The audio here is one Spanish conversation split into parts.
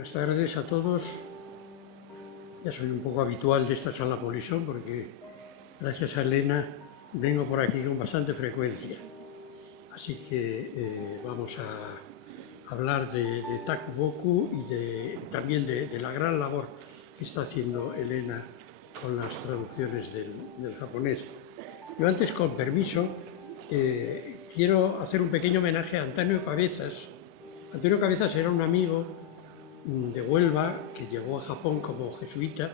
Buenas tardes a todos. Ya soy un poco habitual de esta sala Polisson porque gracias a Elena vengo por aquí con bastante frecuencia. Así que vamos a hablar de Taku Boku y también de la gran labor que está haciendo Elena con las traducciones del japonés. Yo antes, con permiso, quiero hacer un pequeño homenaje a Antonio Cabezas. Antonio Cabezas era un amigo de Huelva que llegó a Japón como jesuita,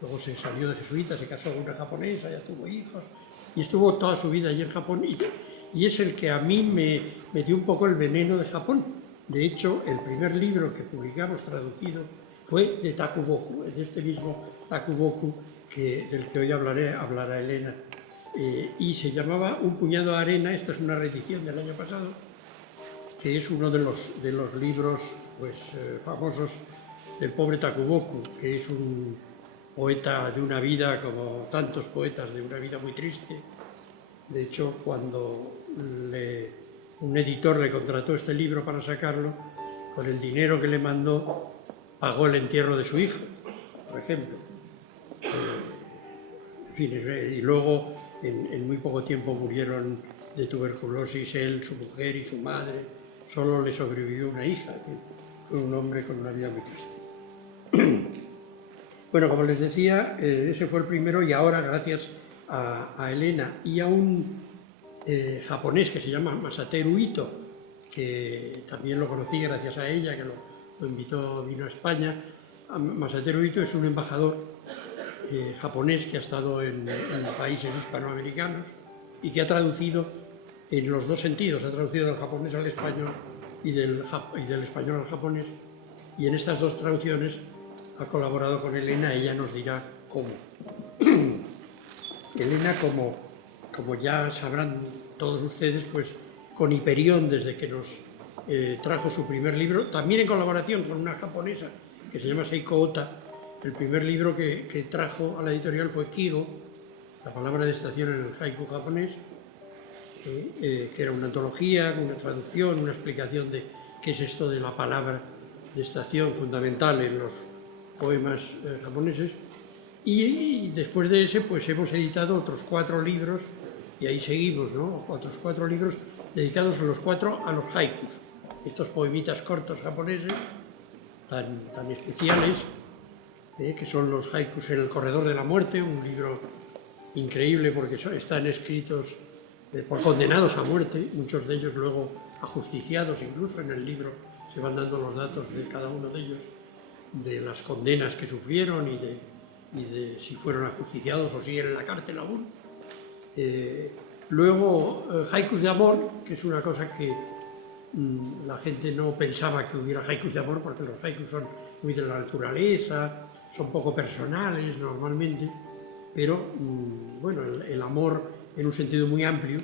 luego se salió de jesuita, se casó con una japonesa, ya tuvo hijos y estuvo toda su vida allí en Japón y es el que a mí me metió un poco el veneno de Japón. De hecho, el primer libro que publicamos traducido fue de Taku Boku, de este mismo Taku Boku del que hoy hablará Elena, y se llamaba Un puñado de arena. Esta es una reedición del año pasado, que es uno de los libros famosos del pobre Taku Boku, que es un poeta de una vida, como tantos poetas, de una vida muy triste. De hecho, cuando un editor le contrató este libro para sacarlo, con el dinero que le mandó, pagó el entierro de su hijo, por ejemplo. En fin, y luego, en muy poco tiempo, murieron de tuberculosis él, su mujer y su madre. Solo le sobrevivió una hija, que fue un hombre con una vida muy triste. Bueno, como les decía, ese fue el primero, y ahora, gracias a Elena y a un japonés que se llama Masateru Ito, que también lo conocí gracias a ella, que lo invitó, vino a España. Masateru Ito es un embajador japonés que ha estado en países hispanoamericanos y que ha traducido en los dos sentidos, ha traducido del japonés al español y del español al japonés, y en estas dos traducciones ha colaborado con Elena. Ella nos dirá cómo. Elena, como ya sabrán todos ustedes, pues con Hiperión, desde que nos trajo su primer libro, también en colaboración con una japonesa que se llama Seiko Ota. El primer libro que trajo a la editorial fue Kigo, la palabra de estación en el haiku japonés, que era una antología, una traducción, una explicación de qué es esto de la palabra de estación, fundamental en los poemas japoneses. Y después de ese, pues hemos editado otros 4 libros, y ahí seguimos, ¿no? Otros 4 libros dedicados a los haikus, estos poemitas cortos japoneses tan especiales, que son los haikus en el corredor de la muerte, un libro increíble porque están escritos por condenados a muerte, muchos de ellos luego ajusticiados. Incluso en el libro se van dando los datos de cada uno de ellos, de las condenas que sufrieron y de si fueron ajusticiados o siguen en la cárcel aún. Luego, haikus de amor, que es una cosa que la gente no pensaba que hubiera haikus de amor, porque los haikus son muy de la naturaleza, son poco personales normalmente, pero bueno, el amor en un sentido muy amplio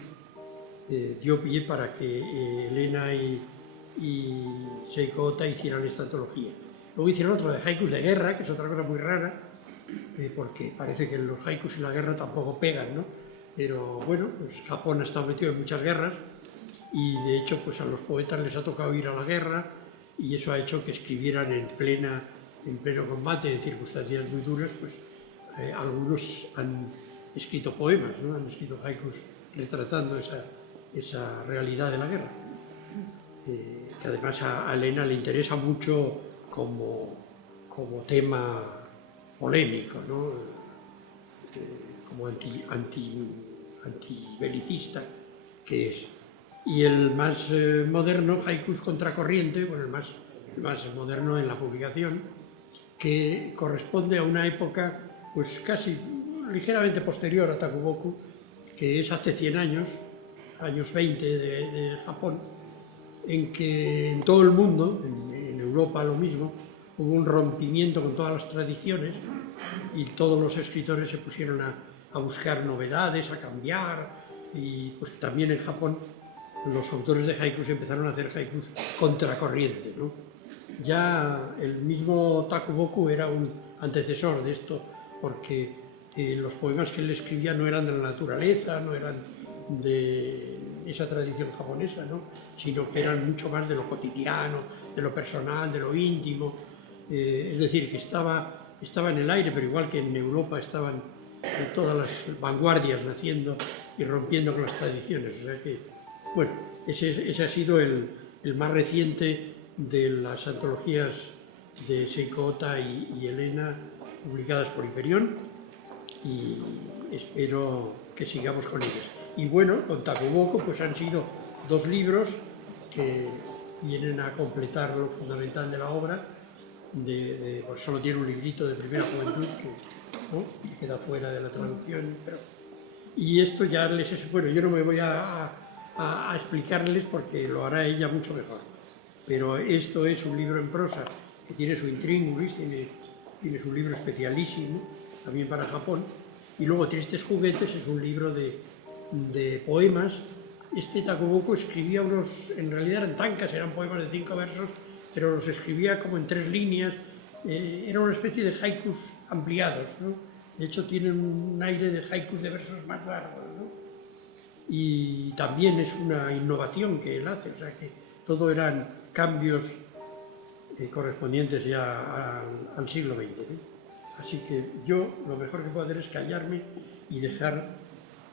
dio pie para que Elena y Seiko Ota hicieran esta antología. Luego hicieron otro de haikus de guerra, que es otra cosa muy rara, porque parece que los haikus y la guerra tampoco pegan, ¿no? Pero bueno, pues Japón ha estado metido en muchas guerras, y de hecho pues a los poetas les ha tocado ir a la guerra, y eso ha hecho que escribieran en pleno combate, en circunstancias muy duras. Pues algunos han escrito poemas, ¿no? Han escrito haikus retratando esa realidad de la guerra, que además a Elena le interesa mucho como tema polémico, ¿no? Como antibelicista que es. Y el más moderno, Haikus Contracorriente, bueno, el más moderno en la publicación, que corresponde a una época pues casi ligeramente posterior a Taku Boku, que es hace 100 años 20 de Japón, en que en todo el mundo, en Europa lo mismo, hubo un rompimiento con todas las tradiciones, y todos los escritores se pusieron a buscar novedades, a cambiar, y pues también en Japón los autores de haikus empezaron a hacer haikus contracorriente, ¿no? Ya el mismo Taku Boku era un antecesor de esto, porque los poemas que él escribía no eran de la naturaleza, no eran de esa tradición japonesa, ¿no? Sino que eran mucho más de lo cotidiano, de lo personal, de lo íntimo. es decir, que estaba en el aire, pero igual que en Europa estaban todas las vanguardias naciendo y rompiendo con las tradiciones. O sea que, bueno, ese ha sido el más reciente de las antologías de Seiko Ota y Elena, publicadas por Hiperión, y espero que sigamos con ellas. Y bueno, con Takuboko pues han sido 2 libros que vienen a completar lo fundamental de la obra, pues solo tiene un librito de Primera Juventud que queda fuera de la traducción. Y esto ya bueno, yo no me voy a explicarles porque lo hará ella mucho mejor. Pero esto es un libro en prosa que tiene su intríngulis, tiene su libro especialísimo, también para Japón. Y luego Tristes Juguetes es un libro de poemas. Este Takuboko escribía en realidad eran tankas, eran poemas de 5 versos, pero los escribía como en 3 líneas. Era una especie de haikus ampliados, ¿no? De hecho, tienen un aire de haikus de versos más largos, ¿no? Y también es una innovación que él hace, o sea que todo eran cambios correspondientes ya al siglo XX, ¿no? Así que yo lo mejor que puedo hacer es callarme y dejar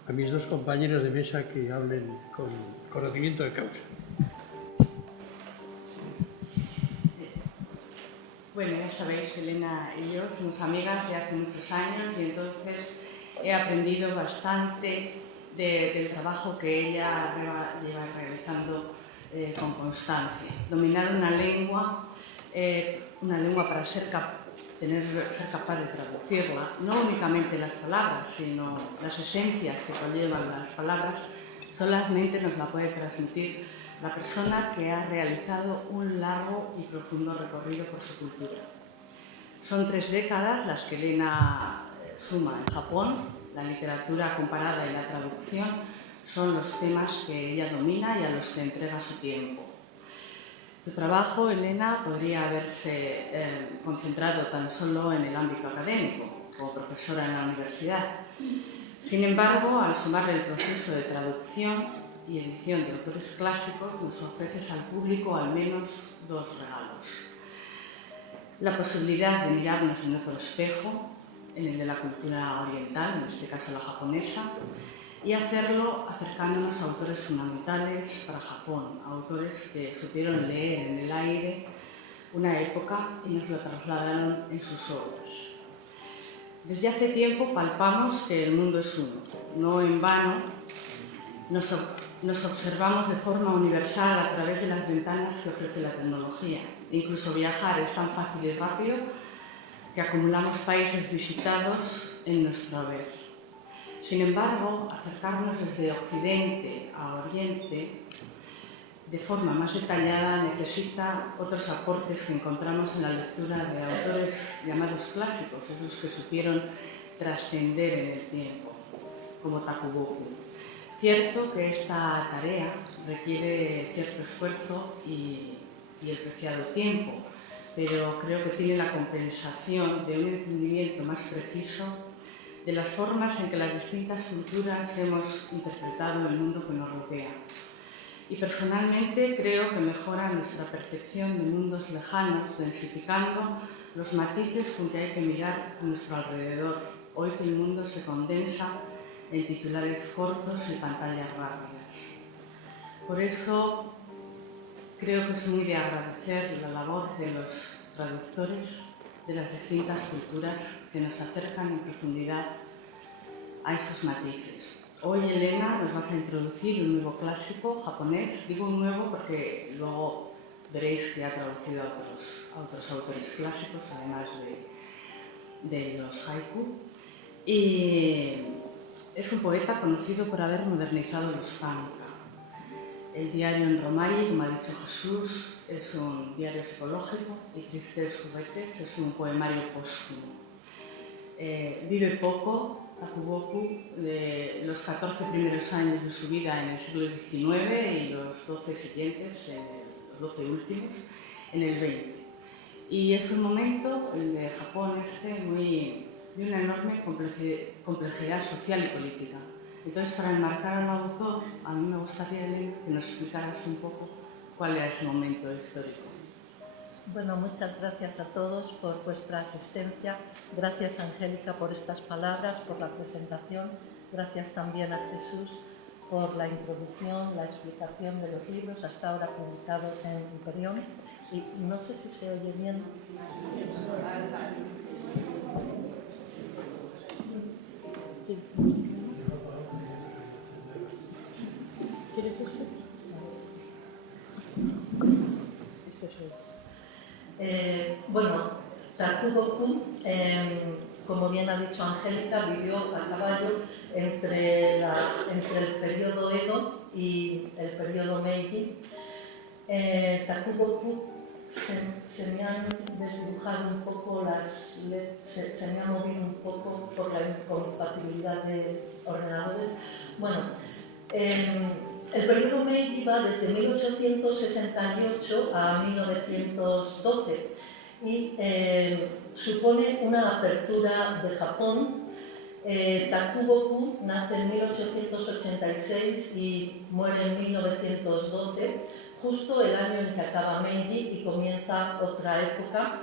a mis 2 compañeros de mesa que hablen con conocimiento de causa. Bueno, ya sabéis, Elena y yo somos amigas de hace muchos años y entonces he aprendido bastante del trabajo que ella lleva realizando con constancia. Dominar una lengua para ser capaz de traducirla, no únicamente las palabras, sino las esencias que conllevan las palabras, solamente nos la puede transmitir la persona que ha realizado un largo y profundo recorrido por su cultura. Son 3 décadas las que Elena suma en Japón. La literatura comparada y la traducción son los temas que ella domina y a los que entrega su tiempo. Su trabajo, Elena, podría haberse concentrado tan solo en el ámbito académico, como profesora en la universidad. Sin embargo, al sumarle el proceso de traducción y edición de autores clásicos, nos ofreces al público al menos 2 regalos. La posibilidad de mirarnos en otro espejo, en el de la cultura oriental, en este caso la japonesa, y hacerlo acercándonos a autores fundamentales para Japón, autores que supieron leer en el aire una época y nos lo trasladaron en sus obras. Desde hace tiempo palpamos que el mundo es uno. No en vano nos observamos de forma universal a través de las ventanas que ofrece la tecnología. Incluso viajar es tan fácil y rápido que acumulamos países visitados en nuestro haber. Sin embargo, acercarnos desde Occidente a Oriente de forma más detallada necesita otros aportes que encontramos en la lectura de autores llamados clásicos, esos que supieron trascender en el tiempo, como Takuboko. Cierto que esta tarea requiere cierto esfuerzo y el preciado tiempo, pero creo que tiene la compensación de un entendimiento más preciso de las formas en que las distintas culturas hemos interpretado el mundo que nos rodea. Y personalmente creo que mejora nuestra percepción de mundos lejanos, densificando los matices con que hay que mirar a nuestro alrededor, hoy que el mundo se condensa en titulares cortos y pantallas rápidas. Por eso creo que es muy de agradecer la labor de los traductores de las distintas culturas que nos acercan en profundidad a esos matices. Hoy, Elena, nos vas a introducir un nuevo clásico japonés. Digo un nuevo porque luego veréis que ha traducido a otros autores clásicos, además de los haiku. Y es un poeta conocido por haber modernizado los tanka. El diario en Romaji, como ha dicho Jesús, es un diario psicológico y Tristes Juguetes es un poemario póstumo. Vive poco Takuboko, de los 14 primeros años de su vida en el siglo XIX y los 12 siguientes, los 12 últimos, en el XX. Y es un momento, el de Japón de una enorme complejidad social y política. Entonces, para enmarcar al autor, a mí me gustaría, Elena, que nos explicaras un poco cuál era ese momento histórico. Bueno, muchas gracias a todos por vuestra asistencia. Gracias, Angélica, por estas palabras, por la presentación. Gracias también a Jesús por la introducción, la explicación de los libros hasta ahora publicados en Imperión. Y no sé si se oye bien. ¿Quieres esto? Esto es bueno, Takuboku, como bien ha dicho Angélica, vivió a caballo entre el periodo Edo y el periodo Meiji. Takuboku se me han desdibujado un poco se me ha movido un poco por la incompatibilidad de ordenadores. Bueno, el periodo Meiji va desde 1868 a 1912 y supone una apertura de Japón. Takuboku nace en 1886 y muere en 1912, justo el año en que acaba Meiji y comienza otra época.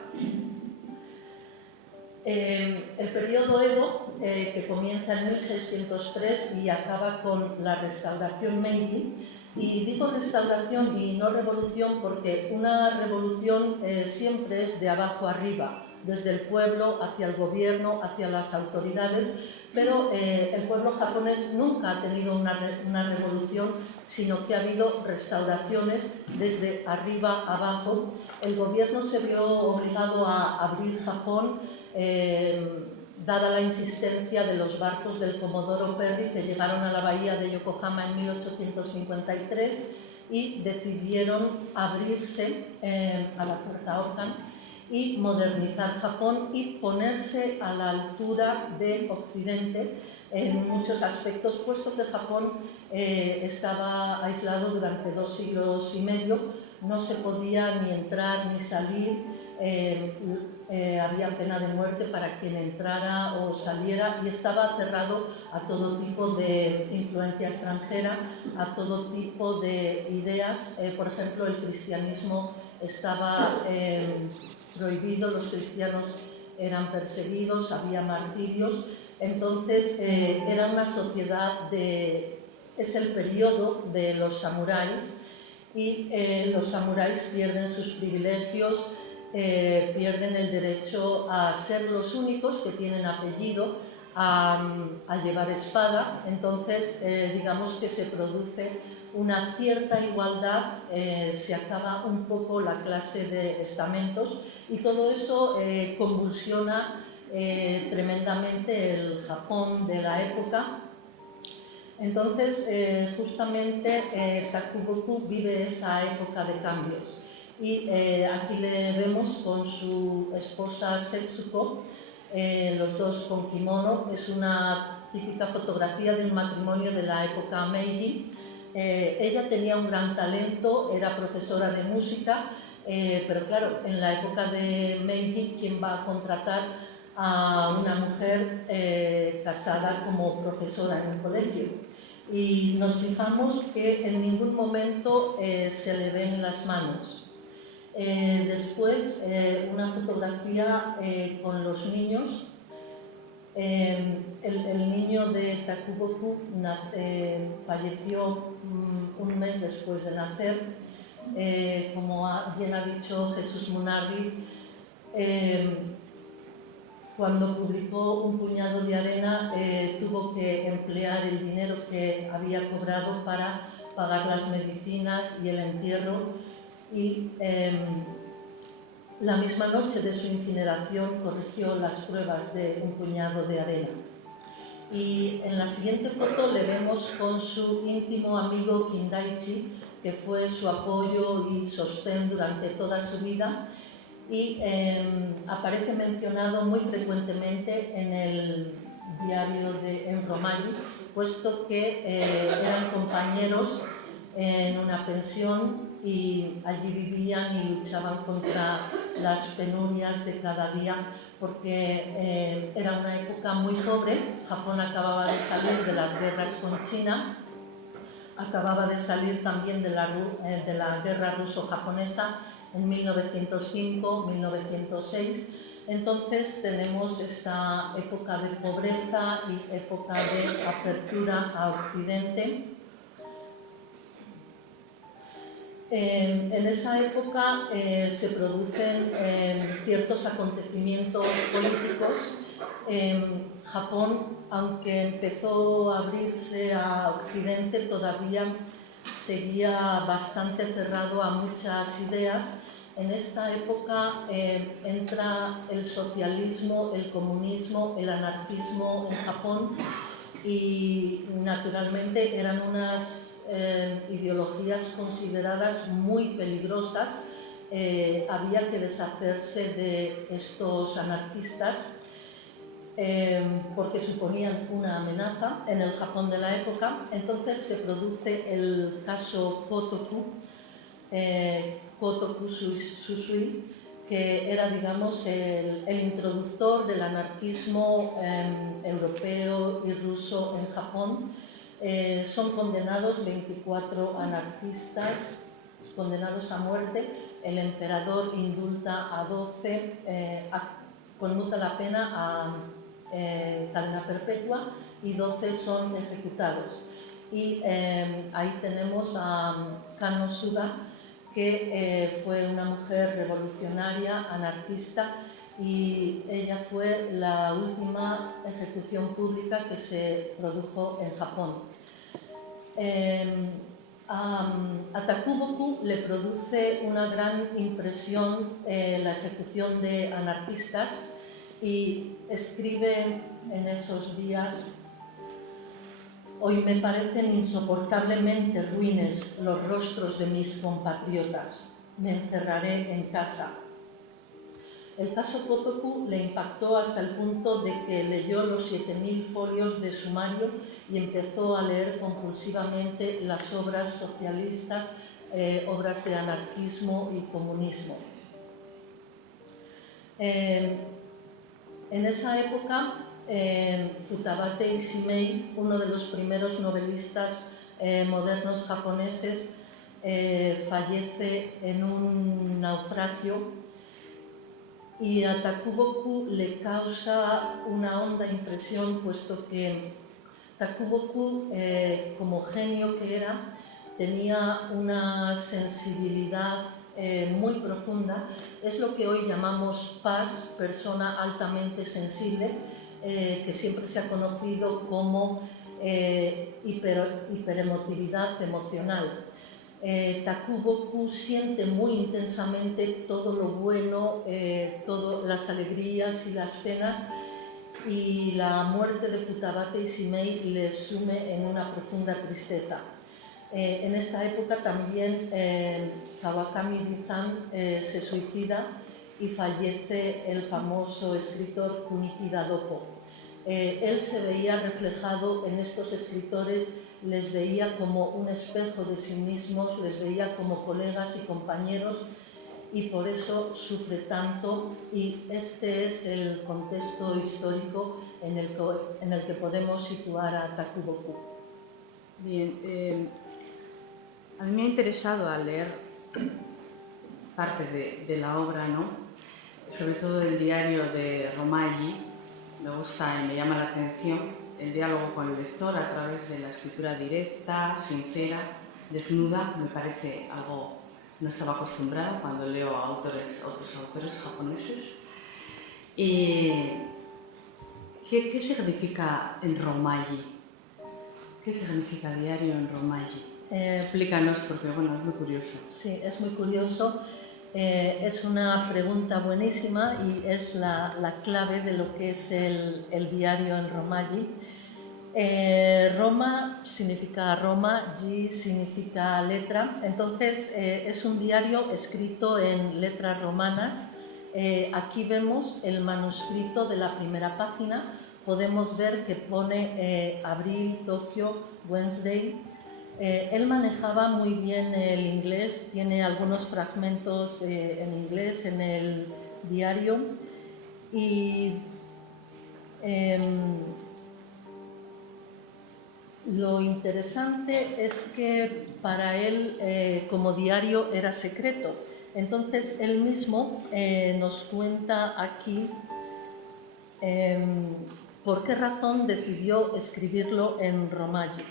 El periodo Edo, que comienza en 1603 y acaba con la restauración Meiji, y digo restauración y no revolución porque una revolución siempre es de abajo arriba, desde el pueblo hacia el gobierno, hacia las autoridades, pero el pueblo japonés nunca ha tenido una revolución, sino que ha habido restauraciones desde arriba abajo. El gobierno se vio obligado a abrir Japón dada la insistencia de los barcos del Comodoro Perry que llegaron a la bahía de Yokohama en 1853 y decidieron abrirse a la fuerza Okan y modernizar Japón y ponerse a la altura de Occidente en muchos aspectos, puesto que Japón estaba aislado durante 2 siglos y medio, no se podía ni entrar ni salir. Había pena de muerte para quien entrara o saliera y estaba cerrado a todo tipo de influencia extranjera, a todo tipo de ideas. Por ejemplo, el cristianismo estaba prohibido, los cristianos eran perseguidos, había martirios. Entonces era una sociedad es el periodo de los samuráis y los samuráis pierden sus privilegios, pierden el derecho a ser los únicos que tienen apellido, a llevar espada. Entonces digamos que se produce una cierta igualdad, se acaba un poco la clase de estamentos y todo eso convulsiona tremendamente el Japón de la época. Entonces justamente Takuboku vive esa época de cambios. Y aquí le vemos con su esposa Setsuko, los dos con kimono. Es una típica fotografía de un matrimonio de la época Meiji. Ella tenía un gran talento, era profesora de música, pero claro, en la época de Meiji, ¿quién va a contratar a una mujer casada como profesora en un colegio? Y nos fijamos que en ningún momento se le ven las manos. Después, una fotografía con los niños. El niño de Takuboku falleció un mes después de nacer. Como bien ha dicho Jesús Munarriz, cuando publicó Un puñado de arena, tuvo que emplear el dinero que había cobrado para pagar las medicinas y el entierro. Y la misma noche de su incineración corrigió las pruebas de Un puñado de arena. Y en la siguiente foto le vemos con su íntimo amigo Kindaichi, que fue su apoyo y sostén durante toda su vida, y aparece mencionado muy frecuentemente en el diario de Enromayi, puesto que eran compañeros en una pensión y allí vivían y luchaban contra las penurias de cada día, porque era una época muy pobre. Japón acababa de salir de las guerras con China, acababa de salir también de la guerra ruso-japonesa en 1905, 1906. Entonces tenemos esta época de pobreza y época de apertura a Occidente. En esa época se producen ciertos acontecimientos políticos. Japón, aunque empezó a abrirse a Occidente, todavía seguía bastante cerrado a muchas ideas. En esta época entra el socialismo, el comunismo, el anarquismo en Japón y naturalmente eran unas ideologías consideradas muy peligrosas. Había que deshacerse de estos anarquistas porque suponían una amenaza en el Japón de la época. Entonces se produce el caso Kotoku, Kotoku Susui, que era, digamos, el introductor del anarquismo europeo y ruso en Japón. Son condenados 24 anarquistas, condenados a muerte. El emperador indulta a 12, conmuta la pena a cadena perpetua y 12 son ejecutados. Y ahí tenemos a Kano Suga, que fue una mujer revolucionaria, anarquista, y ella fue la última ejecución pública que se produjo en Japón. A Takuboku le produce una gran impresión la ejecución de anarquistas y escribe en esos días: «Hoy me parecen insoportablemente ruines los rostros de mis compatriotas. Me encerraré en casa». El caso Kotoku le impactó hasta el punto de que leyó los 7000 folios de sumario y empezó a leer compulsivamente las obras socialistas, obras de anarquismo y comunismo. En esa época, Futabate Ishimei, uno de los primeros novelistas modernos japoneses, fallece en un naufragio. Y a Takuboku le causa una honda impresión, puesto que Takuboku, como genio que era, tenía una sensibilidad muy profunda. Es lo que hoy llamamos Paz, persona altamente sensible, que siempre se ha conocido como hiperemotividad emocional. Takuboku siente muy intensamente todo lo bueno, todas las alegrías y las penas, y la muerte de Futabate Ishimei le sume en una profunda tristeza. En esta época también Kawakami Rizan se suicida y fallece el famoso escritor Kuniki Dadoko. Él se veía reflejado en estos escritores, les veía como un espejo de sí mismos, les veía como colegas y compañeros, y por eso sufre tanto, y este es el contexto histórico en el que podemos situar a Takuboku. Bien, a mí me ha interesado al leer parte de la obra, ¿no? Sobre todo el diario de Romaji. Me gusta y me llama la atención el diálogo con el lector a través de la escritura directa, sincera, desnuda. Me parece algo no estaba acostumbrada cuando leo a otros autores japoneses. ¿Qué significa en Romaji? ¿Qué significa diario en Romaji? Explícanos, porque bueno, es muy curioso. Sí, es muy curioso. Es una pregunta buenísima y es la clave de lo que es el diario en Romaji. Roma significa Roma, Ji significa letra. Entonces es un diario escrito en letras romanas. Aquí vemos el manuscrito de la primera página. Podemos ver que pone abril, Tokio, Wednesday. Él manejaba muy bien el inglés, tiene algunos fragmentos en inglés en el diario, y lo interesante es que para él como diario era secreto. Entonces, él mismo nos cuenta aquí por qué razón decidió escribirlo en romaji.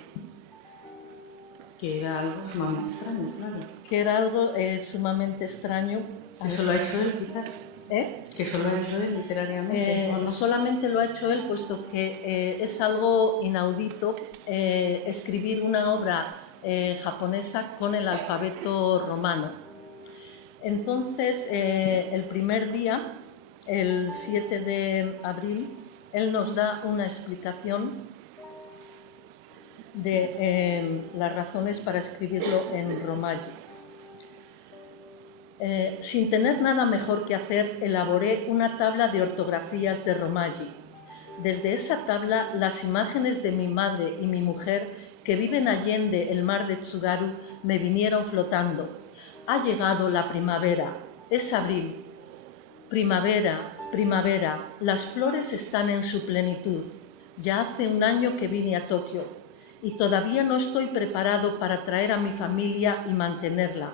Que era algo sumamente extraño, claro. Que era algo sumamente extraño. Eso lo ha hecho él, quizás. Que eso lo ha hecho él literariamente. ¿O no? Solamente lo ha hecho él, puesto que es algo inaudito escribir una obra japonesa con el alfabeto romano. Entonces, el primer día, el 7 de abril, él nos da una explicación de las razones para escribirlo en romaji. Sin tener nada mejor que hacer, elaboré una tabla de ortografías de romaji. Desde esa tabla, las imágenes de mi madre y mi mujer, que viven allende el mar de Tsugaru, me vinieron flotando. Ha llegado la primavera, es abril. Primavera, primavera, las flores están en su plenitud. Ya hace un año que vine a Tokio y todavía no estoy preparado para traer a mi familia y mantenerla.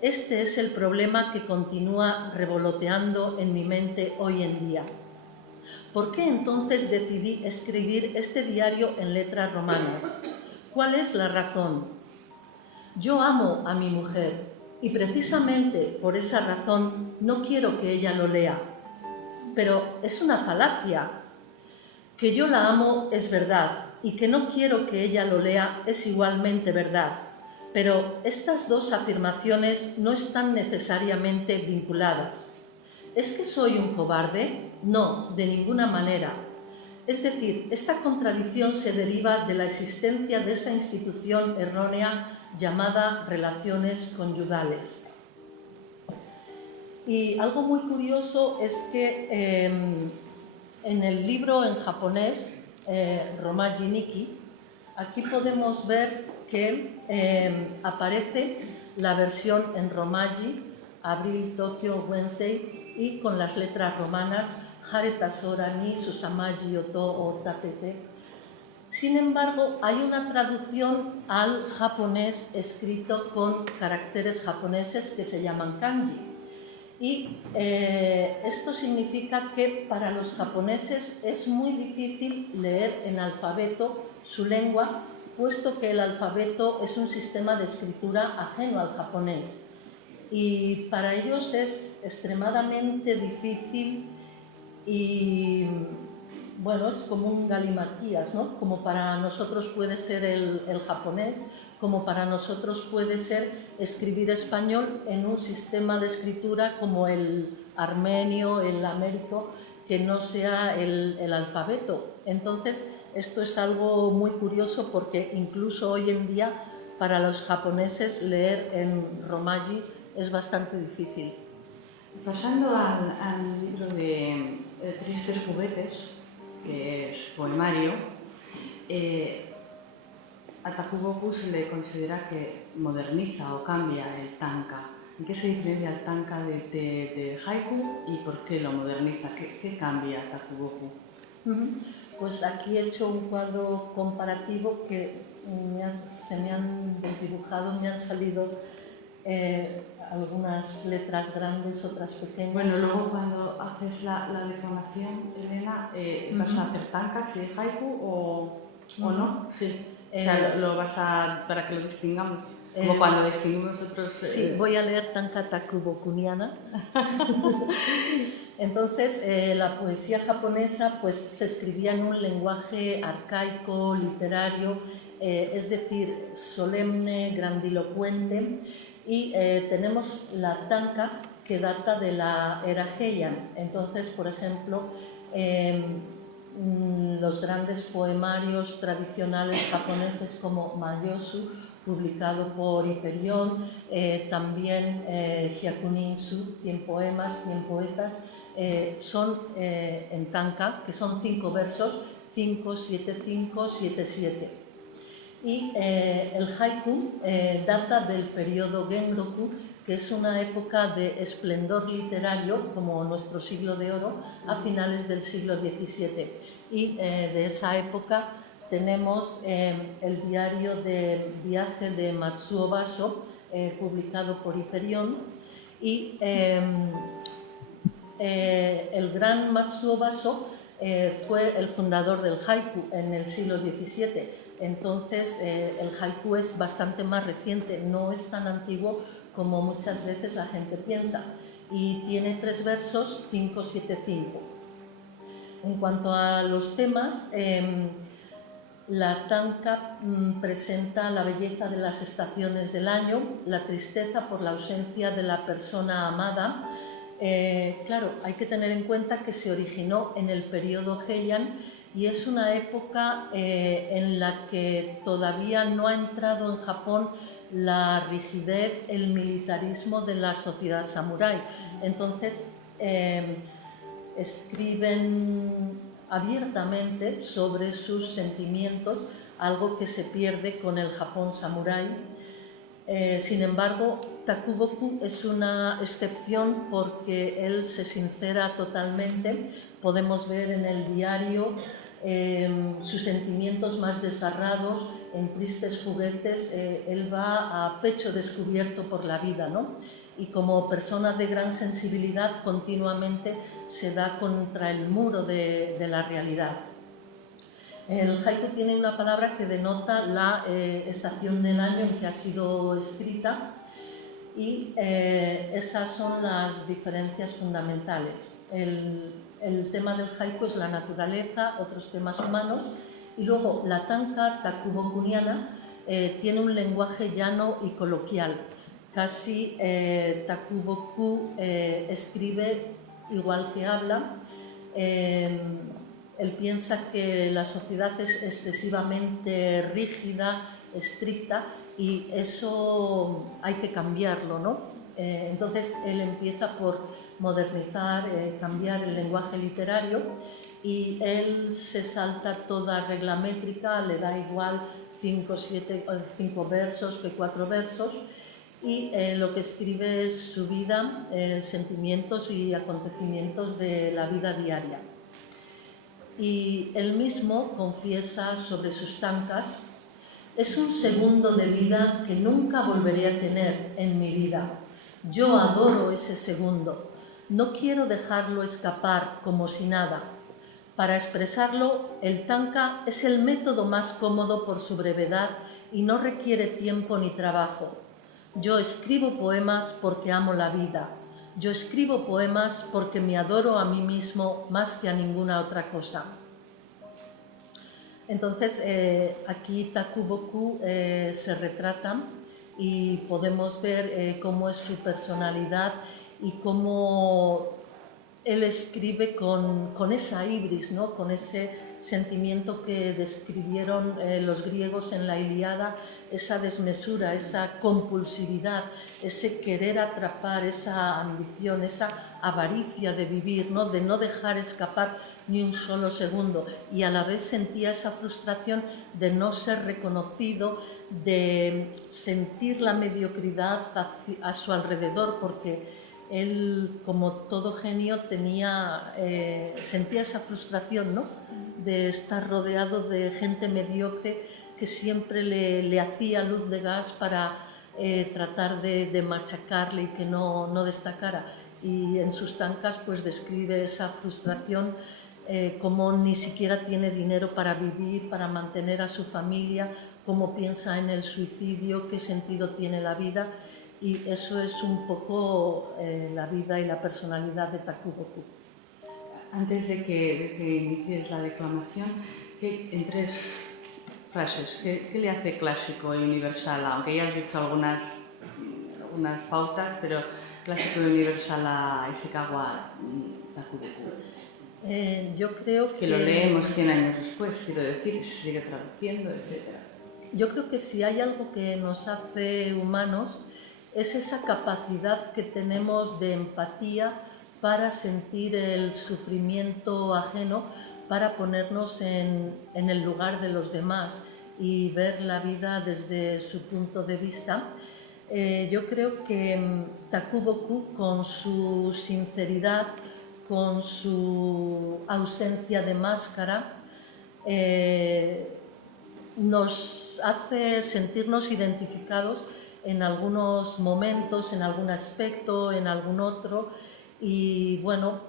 Este es el problema que continúa revoloteando en mi mente hoy en día. ¿Por qué entonces decidí escribir este diario en letras romanas? ¿Cuál es la razón? Yo amo a mi mujer y precisamente por esa razón no quiero que ella lo lea. Pero es una falacia. Que yo la amo es verdad y que no quiero que ella lo lea es igualmente verdad. Pero estas dos afirmaciones no están necesariamente vinculadas. ¿Es que soy un cobarde? No, de ninguna manera. Es decir, esta contradicción se deriva de la existencia de esa institución errónea llamada relaciones conyugales. Y algo muy curioso es que en el libro en japonés, Romaji Nikki, aquí podemos ver que aparece la versión en romaji, Abril, Tokyo, Wednesday, y con las letras romanas Hareta Sora ni Susamaji Oto o Tatete. Sin embargo, hay una traducción al japonés escrito con caracteres japoneses que se llaman kanji. Y esto significa que para los japoneses es muy difícil leer en alfabeto su lengua, puesto que el alfabeto es un sistema de escritura ajeno al japonés. Y para ellos es extremadamente difícil y, bueno, es como un galimatías, ¿no? Como para nosotros puede ser el japonés, como para nosotros puede ser escribir español en un sistema de escritura como el armenio, el américo, que no sea el alfabeto. Entonces, esto es algo muy curioso porque incluso hoy en día para los japoneses leer en romaji es bastante difícil. Pasando al libro de Tristes juguetes, que es poemario, a Takuboku se le considera que moderniza o cambia el tanka. ¿En qué se diferencia el tanka de haiku y por qué lo moderniza? ¿Qué cambia Takuboku? Pues aquí he hecho un cuadro comparativo que se me han desdibujado, me han salido algunas letras grandes, otras pequeñas. Bueno, luego cuando haces la deformación, Elena, ¿vas a hacer tanka, si es haiku o no? Sí. O sea, lo vas a, para que lo distingamos, como cuando distinguimos otros... Sí, voy a leer tanka takubokuniana. Entonces, la poesía japonesa pues, se escribía en un lenguaje arcaico, literario, es decir, solemne, grandilocuente, y tenemos la tanka que data de la era Heian. Entonces, por ejemplo, los grandes poemarios tradicionales japoneses como Mayosu, publicado por Hyperion, también Hyakunin-su, 100 poemas, 100 poetas, son en tanka, que son 5 versos, 5, 7, 5, 7, 7. Y el haiku data del periodo Genroku, que es una época de esplendor literario, como nuestro siglo de oro, a finales del siglo XVII. Y de esa época tenemos el diario de viaje de Matsuo Basho, publicado por Hyperion, Y el gran Matsuo Baso fue el fundador del haiku en el siglo XVII. Entonces, el haiku es bastante más reciente, no es tan antiguo como muchas veces la gente piensa. Y tiene 3 versos, 5, 7, 5. En cuanto a los temas, la tanka presenta la belleza de las estaciones del año, la tristeza por la ausencia de la persona amada. Claro, hay que tener en cuenta que se originó en el periodo Heian y es una época en la que todavía no ha entrado en Japón la rigidez, el militarismo de la sociedad samurái. Entonces, escriben abiertamente sobre sus sentimientos, algo que se pierde con el Japón samurái. Sin embargo, Takuboku es una excepción porque él se sincera totalmente. Podemos ver en el diario sus sentimientos más desgarrados, en tristes juguetes. Él va a pecho descubierto por la vida, ¿no? Y como persona de gran sensibilidad continuamente se da contra el muro de la realidad. El haiku tiene una palabra que denota la estación del año en que ha sido escrita y esas son las diferencias fundamentales. El tema del haiku es la naturaleza, otros temas humanos, y luego la tanka takubokuniana tiene un lenguaje llano y coloquial. Casi Takuboku escribe igual que habla. Él piensa que la sociedad es excesivamente rígida, estricta, y eso hay que cambiarlo, ¿no? Entonces él empieza por modernizar, cambiar el lenguaje literario, y él se salta toda regla métrica, le da igual 5 versos que 4 versos, y lo que escribe es su vida, sentimientos y acontecimientos de la vida diaria. Y él mismo confiesa sobre sus tankas: es un segundo de vida que nunca volveré a tener en mi vida. Yo adoro ese segundo. No quiero dejarlo escapar como si nada. Para expresarlo, el tanka es el método más cómodo por su brevedad y no requiere tiempo ni trabajo. Yo escribo poemas porque amo la vida. Yo escribo poemas porque me adoro a mí mismo más que a ninguna otra cosa. Entonces, aquí Takuboku se retrata y podemos ver cómo es su personalidad y cómo él escribe con esa ibris, ¿no? Con ese sentimiento que describieron los griegos en la Ilíada, esa desmesura, esa compulsividad, ese querer atrapar, esa ambición, esa avaricia de vivir, ¿no? De no dejar escapar ni un solo segundo, y a la vez sentía esa frustración de no ser reconocido, de sentir la mediocridad a su alrededor, porque él, como todo genio, sentía esa frustración, ¿no? De estar rodeado de gente mediocre que siempre le hacía luz de gas para tratar de machacarle y que no destacara. Y en sus tankas pues describe esa frustración, como ni siquiera tiene dinero para vivir, para mantener a su familia, cómo piensa en el suicidio, qué sentido tiene la vida. Y eso es un poco la vida y la personalidad de Takuboku. Antes de que inicies la declamación, en 3 frases, ¿qué le hace clásico e universal? Aunque ya has dicho algunas pautas, pero clásico y universal a Ishikawa Takuboku. Yo creo que lo leemos 100 años después, quiero decir, y se sigue traduciendo, etc. Yo creo que si hay algo que nos hace humanos es esa capacidad que tenemos de empatía para sentir el sufrimiento ajeno, para ponernos en el lugar de los demás y ver la vida desde su punto de vista. Yo creo que Takuboku, con su sinceridad, con su ausencia de máscara, nos hace sentirnos identificados en algunos momentos, en algún aspecto, en algún otro. Y bueno,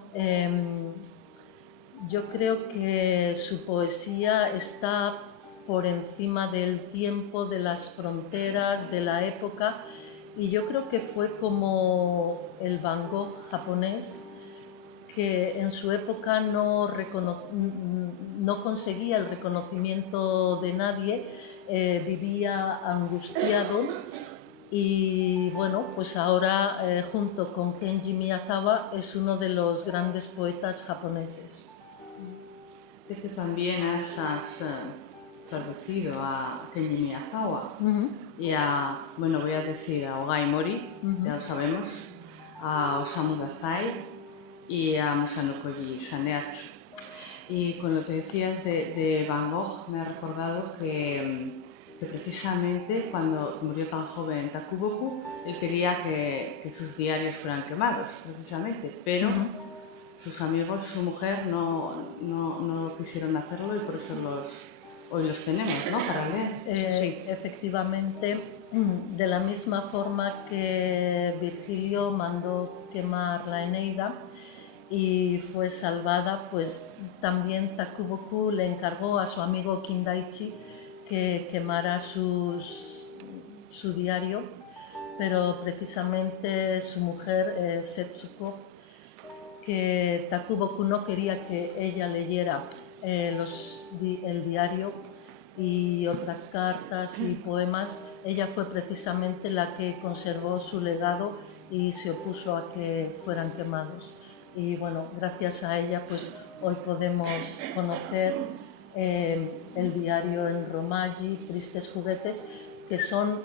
yo creo que su poesía está por encima del tiempo, de las fronteras, de la época, y yo creo que fue como el Van Gogh japonés, que en su época no conseguía el reconocimiento de nadie, vivía angustiado, y bueno, pues ahora junto con Kenji Miyazawa es uno de los grandes poetas japoneses. Tú también has traducido a Kenji Miyazawa y a, bueno, voy a decir a Ogai Mori, ya lo sabemos, a Osamu Dazai y a Masanokoji Saneatsu. Y con lo que decías de Van Gogh me ha recordado que precisamente cuando murió tan joven Takuboku, él quería que sus diarios fueran quemados, precisamente, pero sus amigos, su mujer, no quisieron hacerlo y por eso hoy los tenemos, ¿no?, para leer. Sí. Efectivamente, de la misma forma que Virgilio mandó quemar la Eneida y fue salvada, pues también Takuboku le encargó a su amigo Kindaichi que quemara su diario, pero precisamente su mujer, Setsuko, que Takuboku no quería que ella leyera el diario y otras cartas y poemas, ella fue precisamente la que conservó su legado y se opuso a que fueran quemados. Y bueno, gracias a ella pues hoy podemos conocer el diario en Romaji, Tristes Juguetes, que son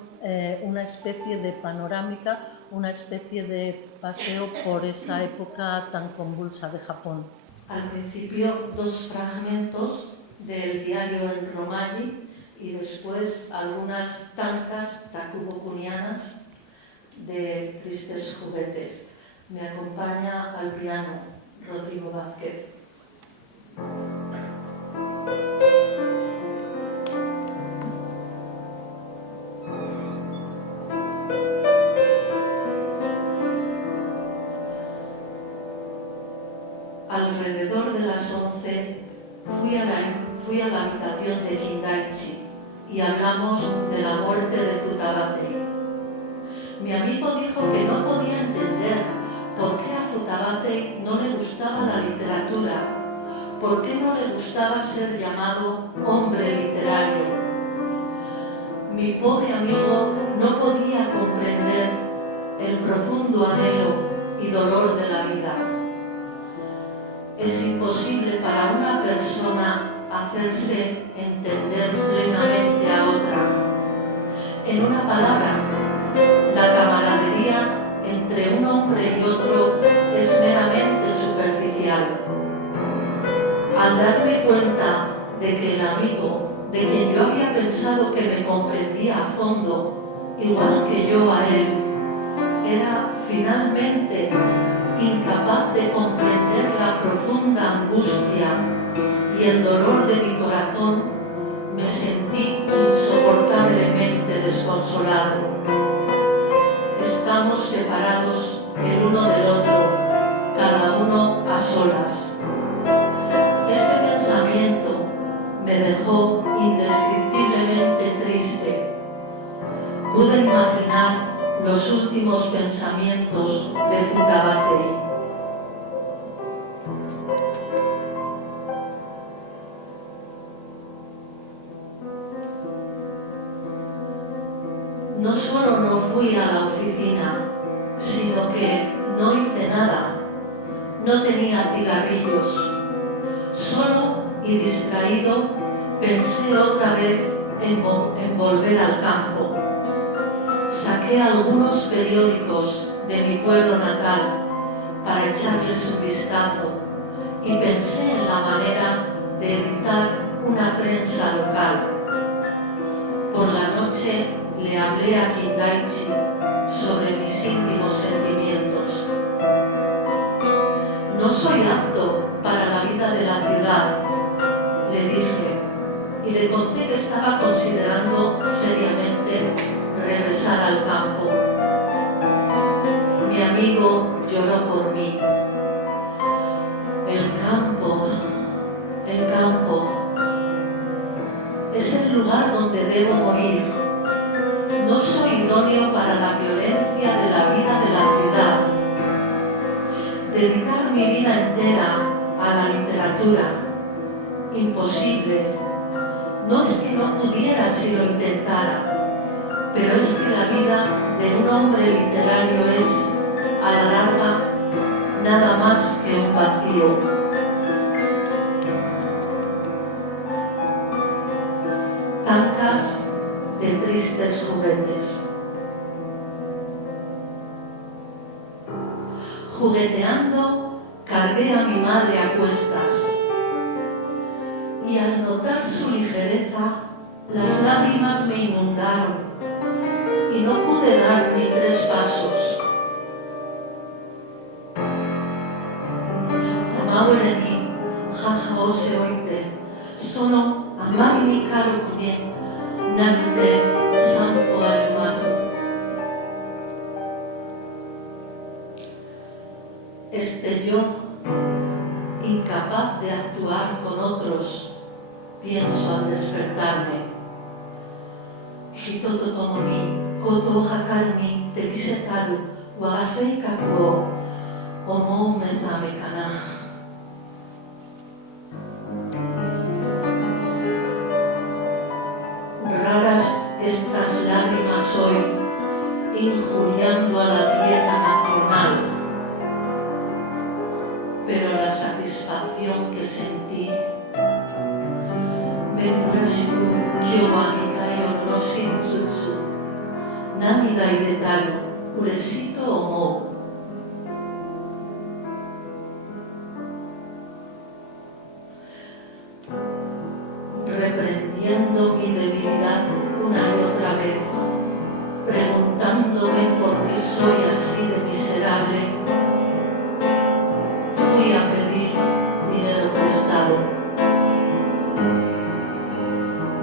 una especie de panorámica, una especie de paseo por esa época tan convulsa de Japón. Al principio 2 fragmentos del diario en Romaji y después algunas tankas takubokunianas de Tristes Juguetes. Me acompaña al piano Rodrigo Vázquez. Alrededor de las 11 fui a la habitación de Kindaichi y hablamos de la muerte de Futabatei. Mi amigo dijo que no podía entender por qué a Futabatei no le gustaba la literatura, por qué no le gustaba ser llamado hombre literario. Mi pobre amigo no podía comprender el profundo anhelo y dolor de la vida. Es imposible para una persona hacerse entender plenamente a otra. En una palabra, la camaradería entre un hombre y otro es meramente superficial. Al darme cuenta de que el amigo, de quien yo había pensado que me comprendía a fondo, igual que yo a él, era finalmente incapaz de comprender la profunda angustia y el dolor de mi corazón, me sentí insoportablemente desconsolado. Estamos separados el uno del otro, cada uno a solas. Este pensamiento me dejó indescriptiblemente triste. Pude imaginar los últimos pensamientos de Futabatei. No solo no fui a la oficina, sino que no hice nada. No tenía cigarrillos. Solo y distraído pensé otra vez en volver al campo. Saqué algunos periódicos de mi pueblo natal para echarles un vistazo y pensé en la manera de editar una prensa local. Por la noche le hablé a Kindaichi sobre mis íntimos sentimientos. No soy apto para la vida de la ciudad, le dije, y le conté que estaba considerando seriamente regresar al campo. Mi amigo lloró por mí. El campo es el lugar donde debo morir. No soy idóneo para la violencia de la vida de la ciudad. Dedicar mi vida entera a la literatura, imposible. No es que no pudiera si lo intentara, pero es que la vida de un hombre literario es, a la larga, nada más que un vacío. Tancas de tristes juguetes. Jugueteando, cargué a mi madre a cuestas y al notar su ligereza, las lágrimas me inundaron y no pude dar ni 3 pasos. Tamaureni, jaja ose oite, sono amagni karukunie, nagite sanpo arimasu. Este yo, incapaz de actuar con otros, pienso al despertarme. Hitoto tomo ni, koto hakaru ni tekisezaru, wagasei kaku o omou mezame kana. Raras estas lágrimas hoy, injuriando a la dieta nacional, pero la satisfacción que sentí, Mezuresiku kyowa nikayo no shinzutsu, namida iretaru, uresito omou. Reprendiendo mi debilidad una y otra vez, preguntándome por qué soy así de miserable, fui a pedir dinero prestado.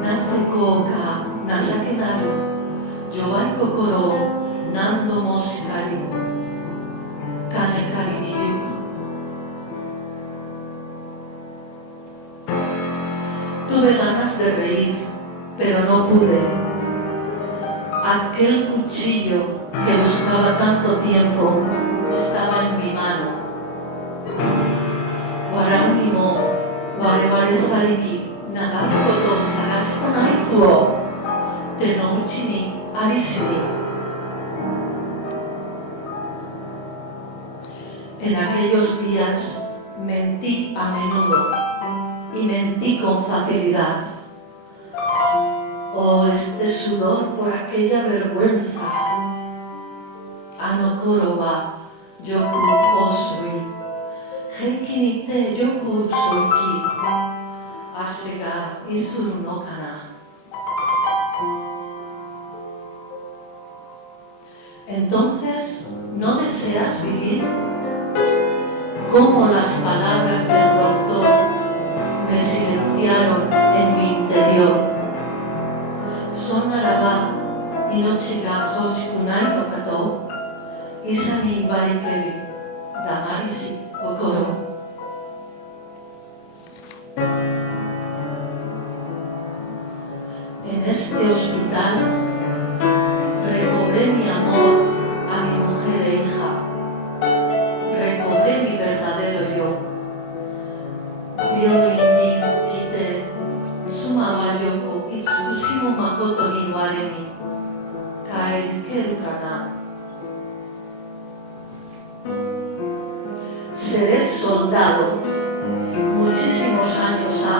Natsuko ka nasake naru, yowai kokoro nando mo shikari, kane kari ni yuku. Tuve ganas de reír, pero no pude. Aquel cuchillo que buscaba tanto tiempo estaba en mi mano. Warau ni mo warebare saiki nagai koto sagashita naifu o te no uchi ni ari shiri. En aquellos días mentí a menudo y mentí con facilidad. Oh, este sudor por aquella vergüenza. Anokoro wa yoku osui, heiki ni te yoku usuiki, ase ga isuru no kana. Entonces, ¿no deseas vivir? Como las palabras del doctor me silenciaron en mi interior. Sonaraba inochi ga hoshikunai no kato, isa ni ibarekeru damarishi kokoro. En este hospital recobré mi amor a mi mujer e hija. Recobré mi verdadero yo. Ryōin ni kite, tsuma wa yoku itsukushi mo makoto ni ware ni kaerukeru kana. Seré soldado. Muchísimos años ha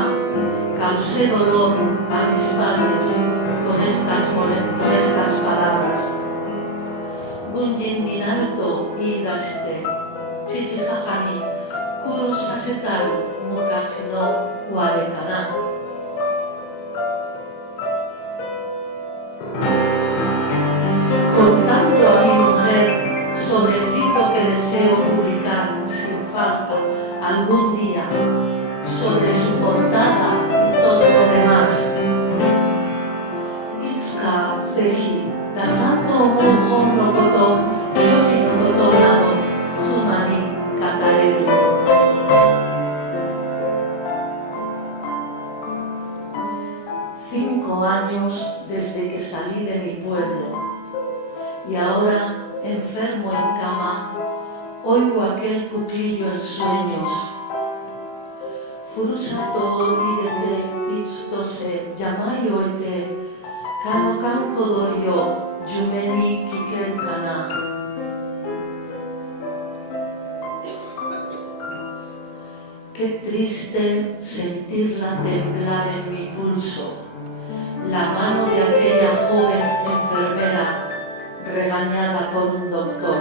causé dolor a mis padres con estas palabras. Gunjin ni naru to iidashite, chichi haha ni kuro sasetaru mukashi no ware kana. Contando a mi mujer sobre el libro que deseo publicar sin falta algún día, sobre su portada y todo lo demás. Itsuka zehi dasa y ahora, enfermo en cama, oigo aquel cuclillo en sueños. Furusato idete itsutose yamai oite, kano kanko dorio yumeni kikeru kana. Qué triste sentirla temblar en mi pulso, la mano de aquella joven enfermera regañada por un doctor.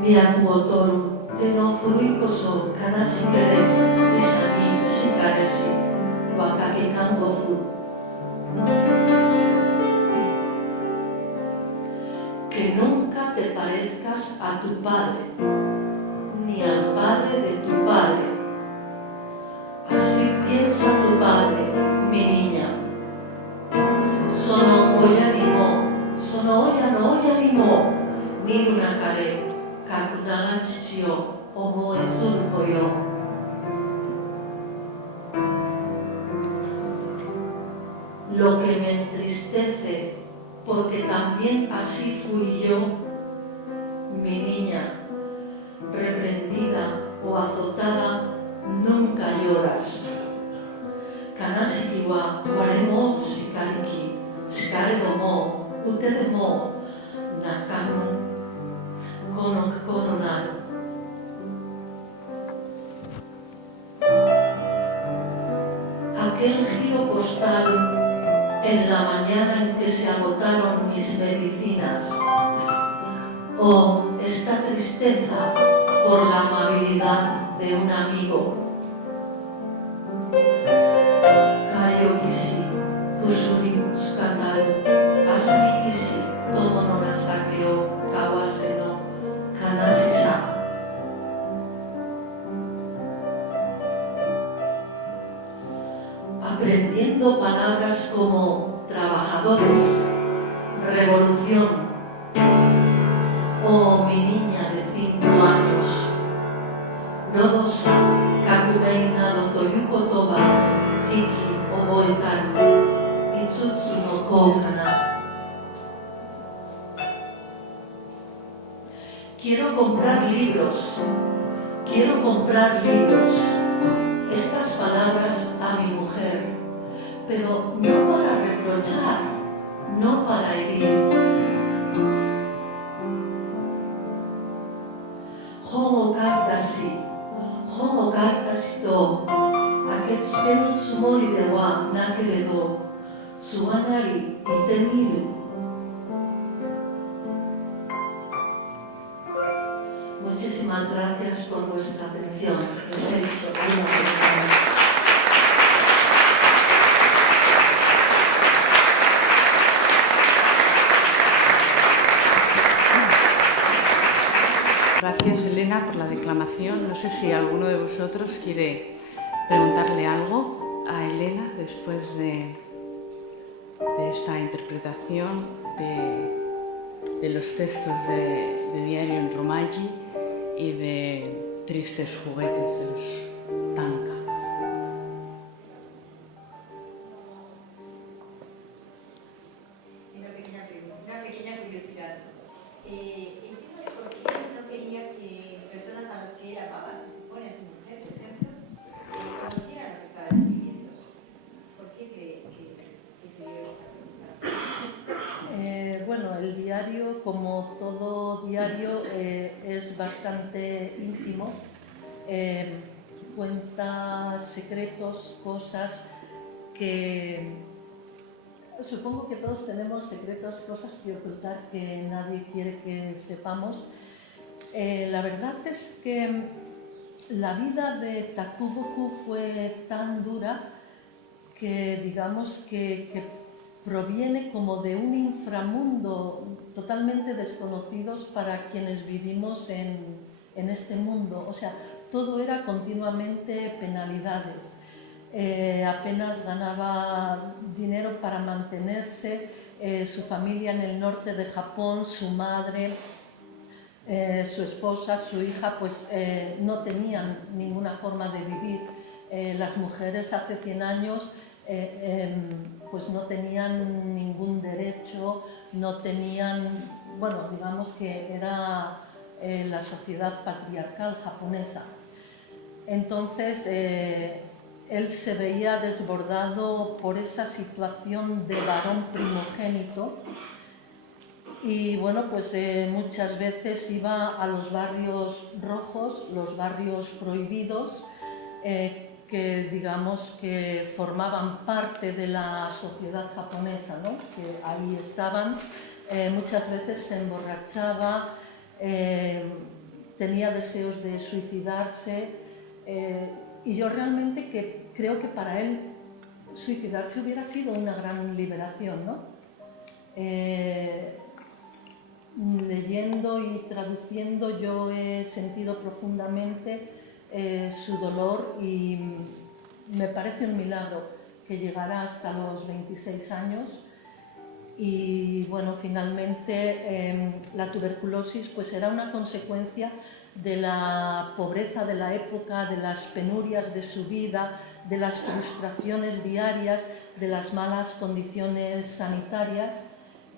Miyamotoru te no furuikoso kanashikere isani shikaresi wakaki kangofu. Que nunca te parezcas a tu padre, ni al padre de tu padre. Así piensa tu padre, mi niña. Sono oya no oya ni mo, ni una care, kakunaga chichio, omo ezurko yo. Lo que me entristece, porque también así fui yo, mi niña, reprendida o azotada, nunca lloras. Kanashiki wa ware mo shikariki, shikaredo mo, utede mo, nakamu, kono naru. Aquel giro postal en la mañana en que se agotaron mis medicinas, o esta tristeza por la amabilidad de un amigo. Kayo kishi, kusuri tsukataru, asaki kishi, tomo no nasake o kawase no kanashisa. Aprendiendo palabras como trabajadores, revolución, oh mi niña de 5 años, Dodosa, Kakubeina no toyu kotoba, Kiki oboetaru, Itsutsu no kou kana. Quiero comprar libros. Estas palabras a mi mujer, pero no para reprochar, no para herir. Hongo kaitashi to aketsupenu tsumori de wa nakeredo, suwanari ite miru. Muchísimas gracias por vuestra atención. Les he dicho una vez. Gracias, Elena, por la declamación. No sé si alguno de vosotros quiere preguntarle algo a Elena después de esta interpretación de los textos de Diario en Romaji y de Tristes juguetes de los Tanka. Una pequeña curiosidad. Entiendo por qué no quería que personas a las que ella amaba, se supone su mujer, por ejemplo, conocieran lo que estaba escribiendo. ¿Por qué crees que se dio esta pregunta? Bueno, el diario, como todo diario, es bastante íntimo. Cuenta secretos, cosas que... Supongo que todos tenemos secretos, cosas que ocultar que nadie quiere que sepamos. La verdad es que la vida de Takuboku fue tan dura que digamos que proviene como de un inframundo totalmente desconocidos para quienes vivimos en este mundo. O sea, todo era continuamente penalidades. Apenas ganaba dinero para mantenerse, su familia en el norte de Japón, su madre, su esposa, su hija, pues no tenían ninguna forma de vivir. Las mujeres hace 100 años pues no tenían ningún derecho, no tenían, bueno, digamos que era la sociedad patriarcal japonesa. Entonces, él se veía desbordado por esa situación de varón primogénito y, bueno, pues muchas veces iba a los barrios rojos, los barrios prohibidos, que digamos que formaban parte de la sociedad japonesa, ¿no? Que ahí estaban, muchas veces se emborrachaba, tenía deseos de suicidarse, y yo realmente creo que para él suicidarse hubiera sido una gran liberación, ¿no? Leyendo y traduciendo yo he sentido profundamente su dolor y me parece un milagro que llegara hasta los 26 años y bueno, finalmente la tuberculosis pues era una consecuencia de la pobreza de la época, de las penurias de su vida, de las frustraciones diarias, de las malas condiciones sanitarias.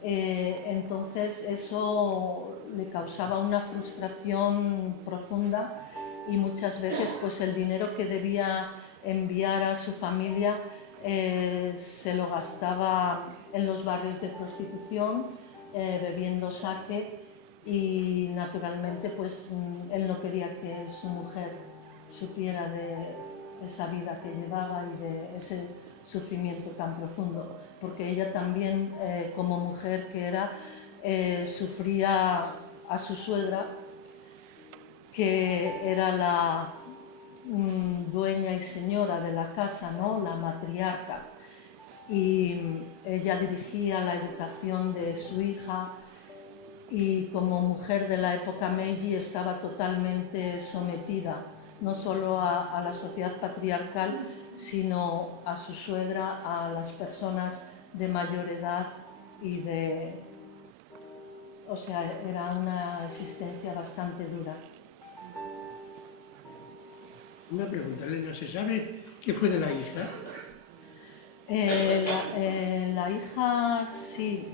Entonces eso le causaba una frustración profunda y muchas veces pues el dinero que debía enviar a su familia se lo gastaba en los barrios de prostitución, bebiendo sake y naturalmente pues él no quería que su mujer supiera de esa vida que llevaba y de ese sufrimiento tan profundo, porque ella también como mujer que era sufría a su suegra, que era la dueña y señora de la casa, ¿no? La matriarca, y ella dirigía la educación de su hija y como mujer de la época Meiji estaba totalmente sometida no solo a la sociedad patriarcal, sino a su suegra, a las personas de mayor edad y o sea, era una existencia bastante dura. Una pregunta, Elena, ¿se sabe qué fue de la hija? La hija sí,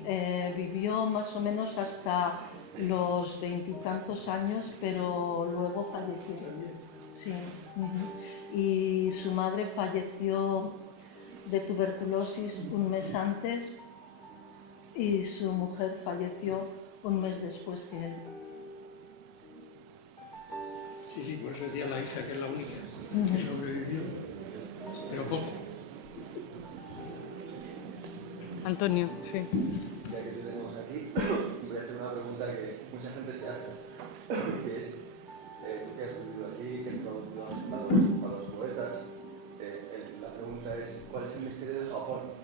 vivió más o menos hasta los 20 y tantos años, pero luego falleció. Sí. Y su madre falleció de tuberculosis un mes antes y su mujer falleció un mes después que él. Sí, por eso decía la hija que es la única que sobrevivió, pero poco. Antonio, sí. Ya que te tenemos aquí, voy a hacer una pregunta que mucha gente se hace, que es, tú que has vivido aquí, que has traducido a los poetas, la pregunta es, ¿cuál es el misterio de Japón?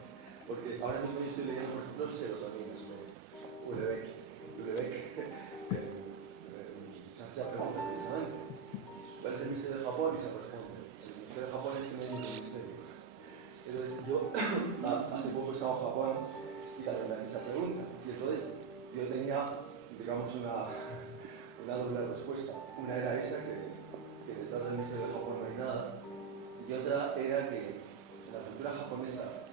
Porque ahora mismo yo estoy leyendo, por ejemplo, Serotonina, de Ulebeck, se ha preguntado precisamente, ¿cuál es el misterio de Japón? Y se responde, el misterio de Japón es que no hay ningún misterio. Entonces yo hace poco estaba en Japón y también me hacía esa pregunta. Y entonces yo tenía, digamos, una doble respuesta. Una era esa, que detrás del misterio de Japón no hay nada. Y otra era que la cultura japonesa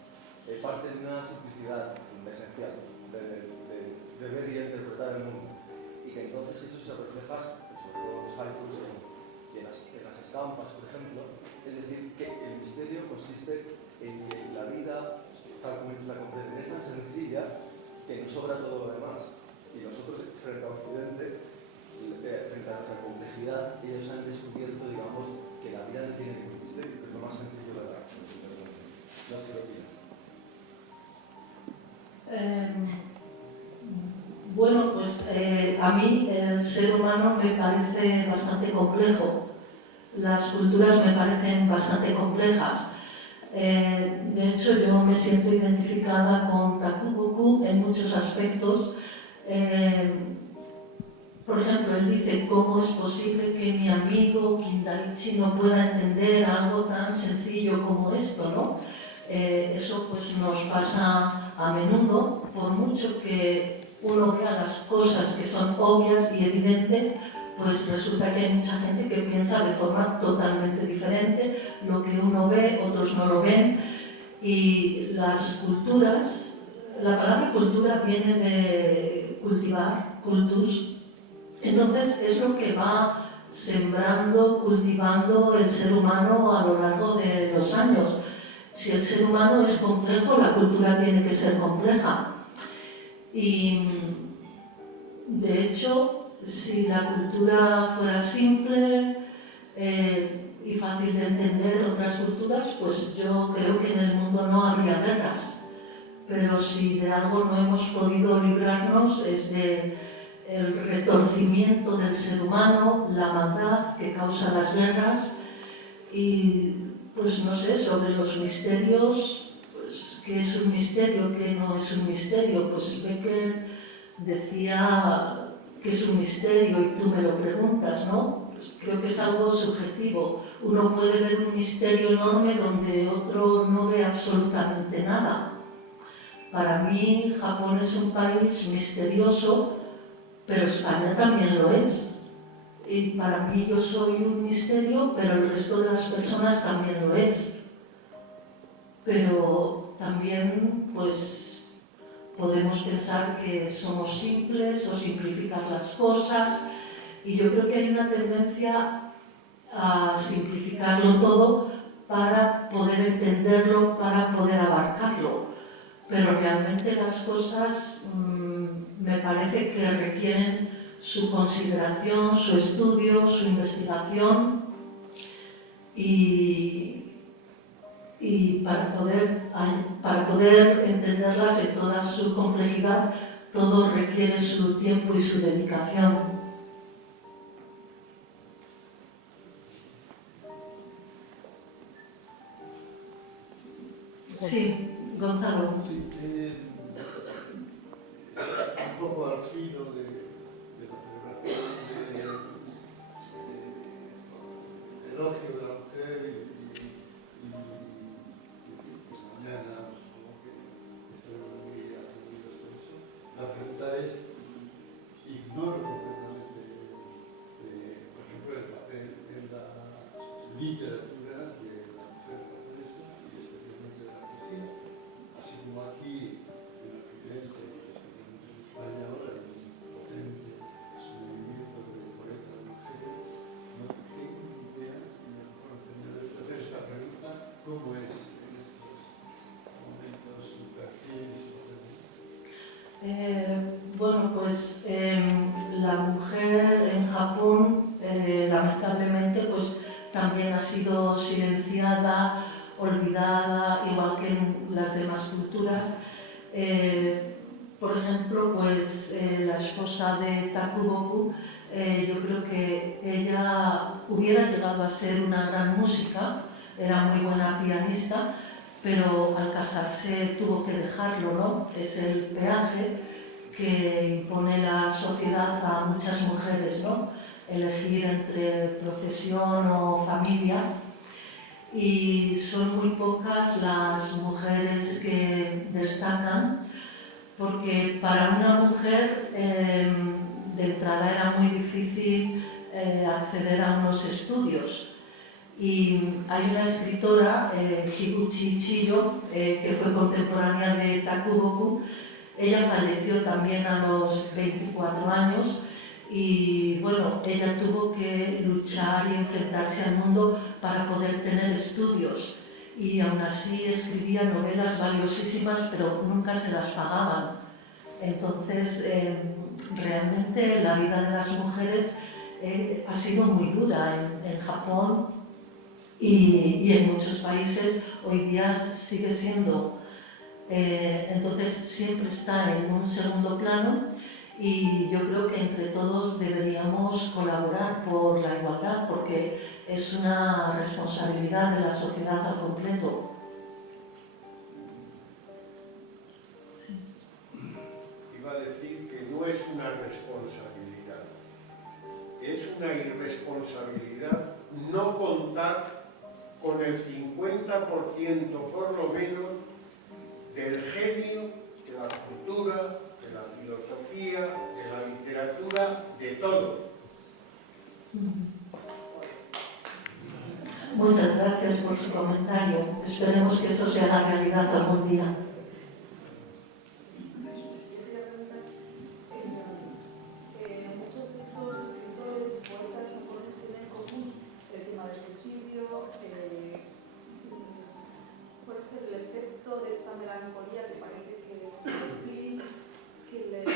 parte de una simplicidad esencial de ver y interpretar el mundo. Y que entonces eso se refleja, sobre todo en los haikus y en las estampas, por ejemplo. Es decir, que el misterio consiste en que la vida, tal como ellos la comprenden, es tan sencilla que nos sobra todo lo demás. Y nosotros, frente a Occidente, frente a nuestra complejidad, ellos han descubierto, digamos, que la vida no tiene ningún misterio, que es lo más sencillo de la vida. No sé qué opinas. Bueno, pues a mí el ser humano me parece bastante complejo. Las culturas me parecen bastante complejas. De hecho, yo me siento identificada con Takuboku en muchos aspectos. Por ejemplo, él dice, ¿cómo es posible que mi amigo Kindaichi no pueda entender algo tan sencillo como esto, ¿no? Eso pues nos pasa a menudo, por mucho que uno vea las cosas que son obvias y evidentes, pues resulta que hay mucha gente que piensa de forma totalmente diferente, lo que uno ve, otros no lo ven, Y las culturas, la palabra cultura viene de cultivar, cultus, entonces es lo que va sembrando, cultivando el ser humano a lo largo de los años. Si el ser humano es complejo, la cultura tiene que ser compleja. Y de hecho, si la cultura fuera simple y fácil de entender otras culturas, pues yo creo que en el mundo no habría guerras. Pero si de algo no hemos podido librarnos es de el retorcimiento del ser humano, la maldad que causa las guerras y, pues no sé, sobre los misterios, pues qué es un misterio, qué no es un misterio. Pues Becker decía que es un misterio y tú me lo preguntas, ¿no? Pues creo que es algo subjetivo. Uno puede ver un misterio enorme donde otro no ve absolutamente nada. Para mí, Japón es un país misterioso, pero España también lo es. Y para mí yo soy un misterio, pero el resto de las personas también lo es. Pero también, pues, podemos pensar que somos simples o simplificar las cosas. Y yo creo que hay una tendencia a simplificarlo todo para poder entenderlo, para poder abarcarlo. Pero realmente las cosas me parece que requieren su consideración, su estudio, su investigación y para poder entenderlas en toda su complejidad, todo requiere su tiempo y su dedicación. Sí, Gonzalo. Sí, un poco al filo de la celebración del elogio de la mujer y mañana supongo que estaremos muy atendidos a eso. La pregunta es, ignoro completamente, por ejemplo, el papel en la literatura de la mujer japonesa y especialmente de la poesía. Así como aquí, en Occidente, especialmente en España ahora, hay un potente movimiento de poetas mujeres, no tengo ni idea, y a lo mejor tendría que hacer esta pregunta, ¿cómo es en estos momentos su perfil? Bueno, pues la mujer en Japón, lamentablemente, pues también ha sido silenciada, olvidada, igual que en las demás culturas. Por ejemplo, pues la esposa de Takuboku, yo creo que ella hubiera llegado a ser una gran música, era muy buena pianista, pero al casarse tuvo que dejarlo, ¿no? Es el peaje que impone la sociedad a muchas mujeres, ¿no? Elegir entre profesión o familia. Y son muy pocas las mujeres que destacan, porque para una mujer de entrada era muy difícil acceder a unos estudios. Y hay una escritora, Higuchi Chiyo, que fue contemporánea de Takuboku. Ella falleció también a los 24 años y bueno, ella tuvo que luchar y enfrentarse al mundo para poder tener estudios. Y aún así escribía novelas valiosísimas, pero nunca se las pagaban. Entonces, realmente la vida de las mujeres ha sido muy dura en Japón. Y en muchos países hoy día sigue siendo. Entonces siempre está en un segundo plano y yo creo que entre todos deberíamos colaborar por la igualdad porque es una responsabilidad de la sociedad al completo. Sí. Iba a decir que no es una responsabilidad, es una irresponsabilidad no contar con el 50% por lo menos del genio, de la cultura, de la filosofía, de la literatura, de todo. Muchas gracias por por su comentario. Esperemos que eso sea la realidad algún día. Muchos de estos escritores y poetas japoneses tienen en común el tema del suicidio, puede ser el efecto de esta melancolía que parece que es el espíritu que les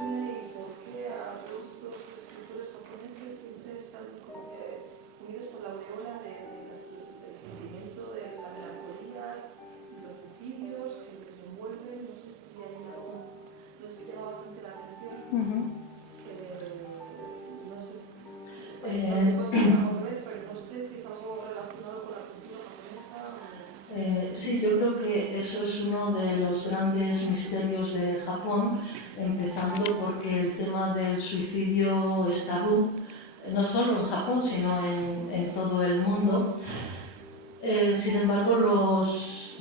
une y por qué a todos estos escritores japoneses siempre están como que unidos por la aureola del sentimiento de la melancolía y los suicidios que les envuelven. No sé si hay algo, no sé si llama bastante la atención. No sé. Pero no sé si es algo relacionado con la cultura japonesa. Sí, yo creo que eso es uno de los grandes misterios de Japón, empezando porque el tema del suicidio es tabú, no solo en Japón, sino en todo el mundo. Sin embargo, los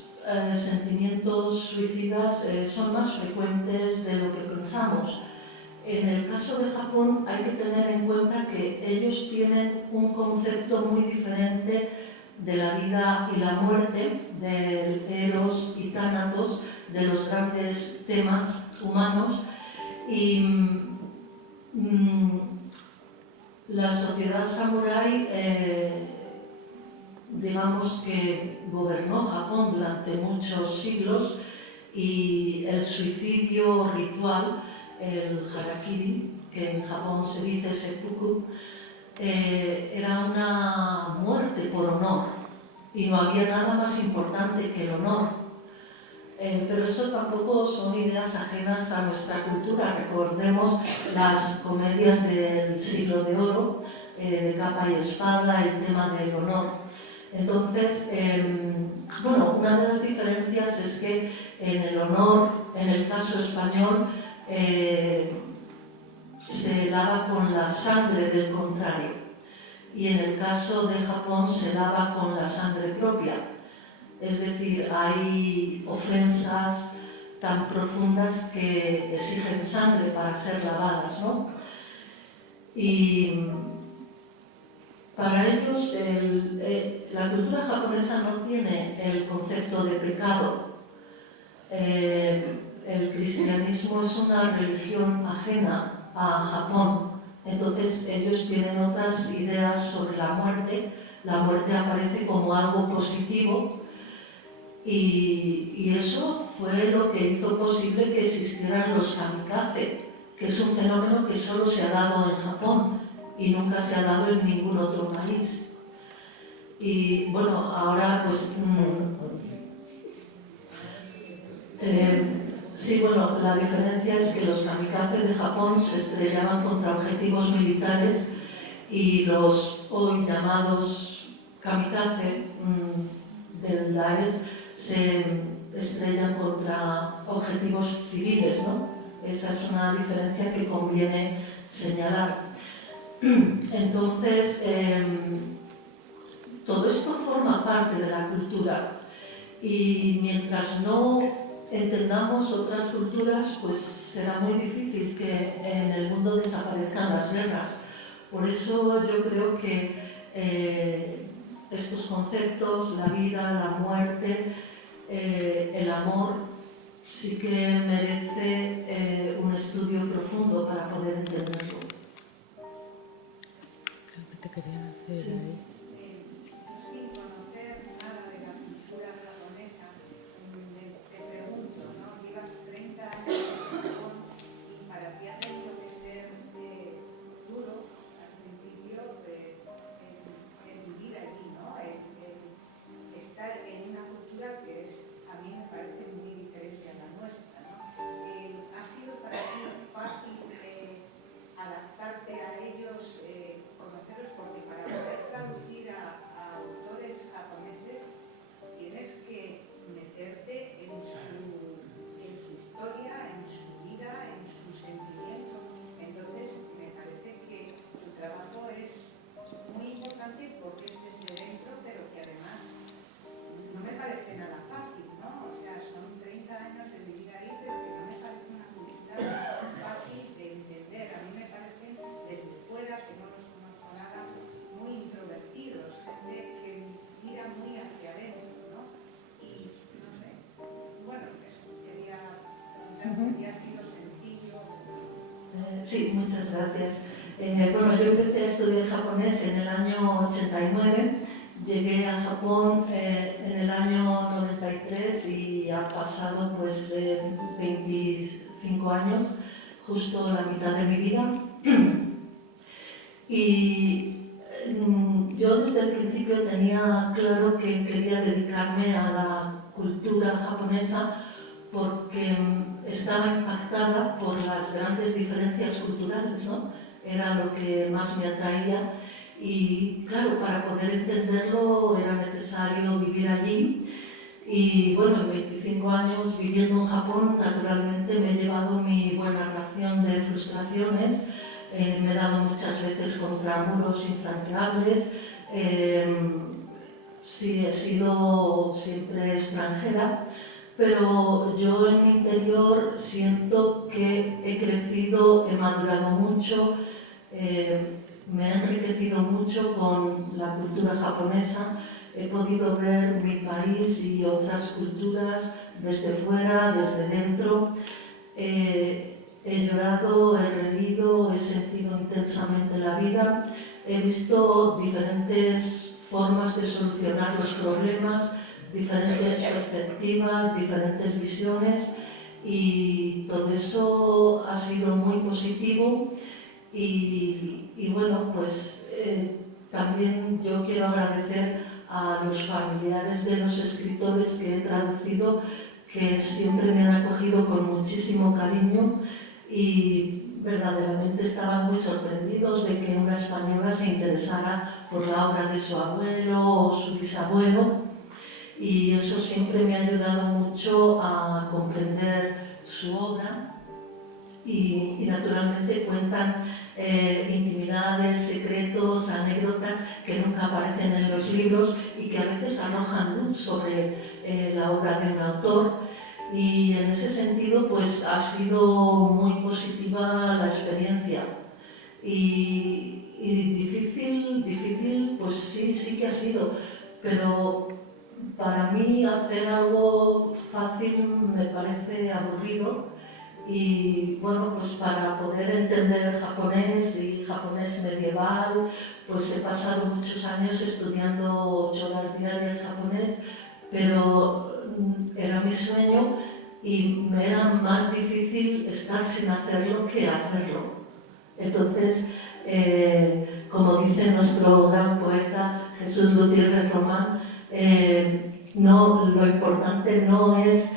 sentimientos suicidas son más frecuentes de lo que pensamos. En el caso de Japón hay que tener en cuenta que ellos tienen un concepto muy diferente de la vida y la muerte, del eros y tánatos, de los grandes temas humanos. Y la sociedad samurái, digamos que gobernó Japón durante muchos siglos, y el suicidio ritual, el harakiri, que en Japón se dice seppuku, era una muerte por honor y no había nada más importante que el honor. Pero eso tampoco son ideas ajenas a nuestra cultura. Recordemos las comedias del siglo de oro, de capa y espada, el tema del honor. Entonces, bueno, una de las diferencias es que en el honor, en el caso español, se lava con la sangre del contrario, y en el caso de Japón se lava con la sangre propia. Es decir, hay ofensas tan profundas que exigen sangre para ser lavadas, ¿no? Y para ellos la cultura japonesa no tiene el concepto de pecado. El cristianismo es una religión ajena a Japón. Entonces ellos tienen otras ideas sobre la muerte. La muerte aparece como algo positivo, y eso fue lo que hizo posible que existieran los kamikaze, que es un fenómeno que solo se ha dado en Japón y nunca se ha dado en ningún otro país. Y bueno, ahora pues sí, bueno, la diferencia es que los kamikaze de Japón se estrellaban contra objetivos militares y los hoy llamados kamikaze del Daesh se estrellan contra objetivos civiles, ¿no? Esa es una diferencia que conviene señalar. Entonces, todo esto forma parte de la cultura, y mientras no entendamos otras culturas, pues será muy difícil que en el mundo desaparezcan las guerras. Por eso yo creo que estos conceptos, la vida, la muerte, el amor, sí que merece un estudio profundo para poder entenderlo. Creo que te querían hacer Sí. ahí. Sin conocer nada de la cultura japonesa, te pregunto, ¿no? Llevas 30 años en Japón y para ti ha tenido que ser duro al principio el vivir allí, ¿no? El estar en una cultura que es, a mí me parece muy diferente a la nuestra, ¿no? ¿Ha sido para ti fácil adaptarte a ellos, conocerlos? Porque para poder traducir Sí, muchas gracias. Bueno, yo empecé a estudiar japonés en el año 89, llegué a Japón en el año 93 y ha pasado pues 25 años, justo la mitad de mi vida. Y yo desde el principio tenía claro que quería dedicarme a la cultura japonesa porque estaba impactada por las grandes diferencias culturales, ¿no? Era lo que más me atraía y claro, para poder entenderlo era necesario vivir allí. Y bueno, en 25 años viviendo en Japón, naturalmente me he llevado mi buena ración de frustraciones. Me he dado muchas veces contra muros infranqueables. Sí, he sido siempre extranjera, pero yo en mi interior siento que he crecido, he madurado mucho, me he enriquecido mucho con la cultura japonesa. He podido ver mi país y otras culturas desde fuera, desde dentro. He llorado, he reído, he sentido intensamente la vida, he visto diferentes formas de solucionar los problemas, diferentes perspectivas, diferentes visiones y todo eso ha sido muy positivo y bueno, pues también yo quiero agradecer a los familiares de los escritores que he traducido, que siempre me han acogido con muchísimo cariño y verdaderamente estaban muy sorprendidos de que una española se interesara por la obra de su abuelo o su bisabuelo y eso siempre me ha ayudado mucho a comprender su obra y naturalmente cuentan intimidades, secretos, anécdotas que nunca aparecen en los libros y que a veces arrojan luz sobre la obra de un autor. Y en ese sentido pues ha sido muy positiva la experiencia y difícil pues sí que ha sido, pero para mí hacer algo fácil me parece aburrido y bueno, pues para poder entender japonés y japonés medieval pues he pasado muchos años estudiando 8 horas diarias japonés, pero era mi sueño y me era más difícil estar sin hacerlo que hacerlo. Entonces, como dice nuestro gran poeta Jesús Gutiérrez Román, lo importante no es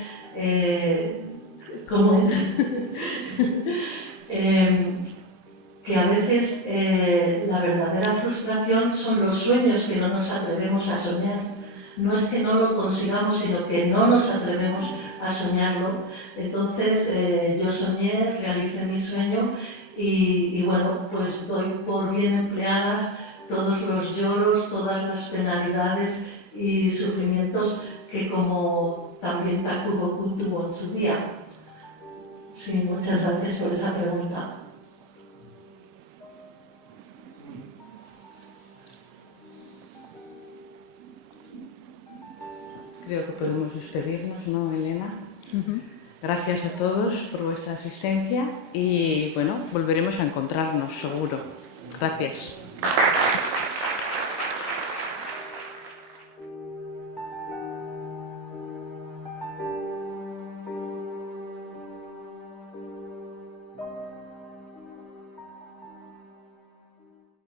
¿cómo es? Que a veces la verdadera frustración son los sueños que no nos atrevemos a soñar. No es que no lo consigamos, sino que no nos atrevemos a soñarlo. Entonces yo soñé, realicé mi sueño y bueno, pues doy por bien empleadas todos los lloros, todas las penalidades y sufrimientos que como también Takuboku tuvo en su día. Sí, muchas gracias por esa pregunta. Creo que podemos despedirnos, ¿no, Elena? Gracias a todos por vuestra asistencia y, bueno, volveremos a encontrarnos, seguro. Gracias.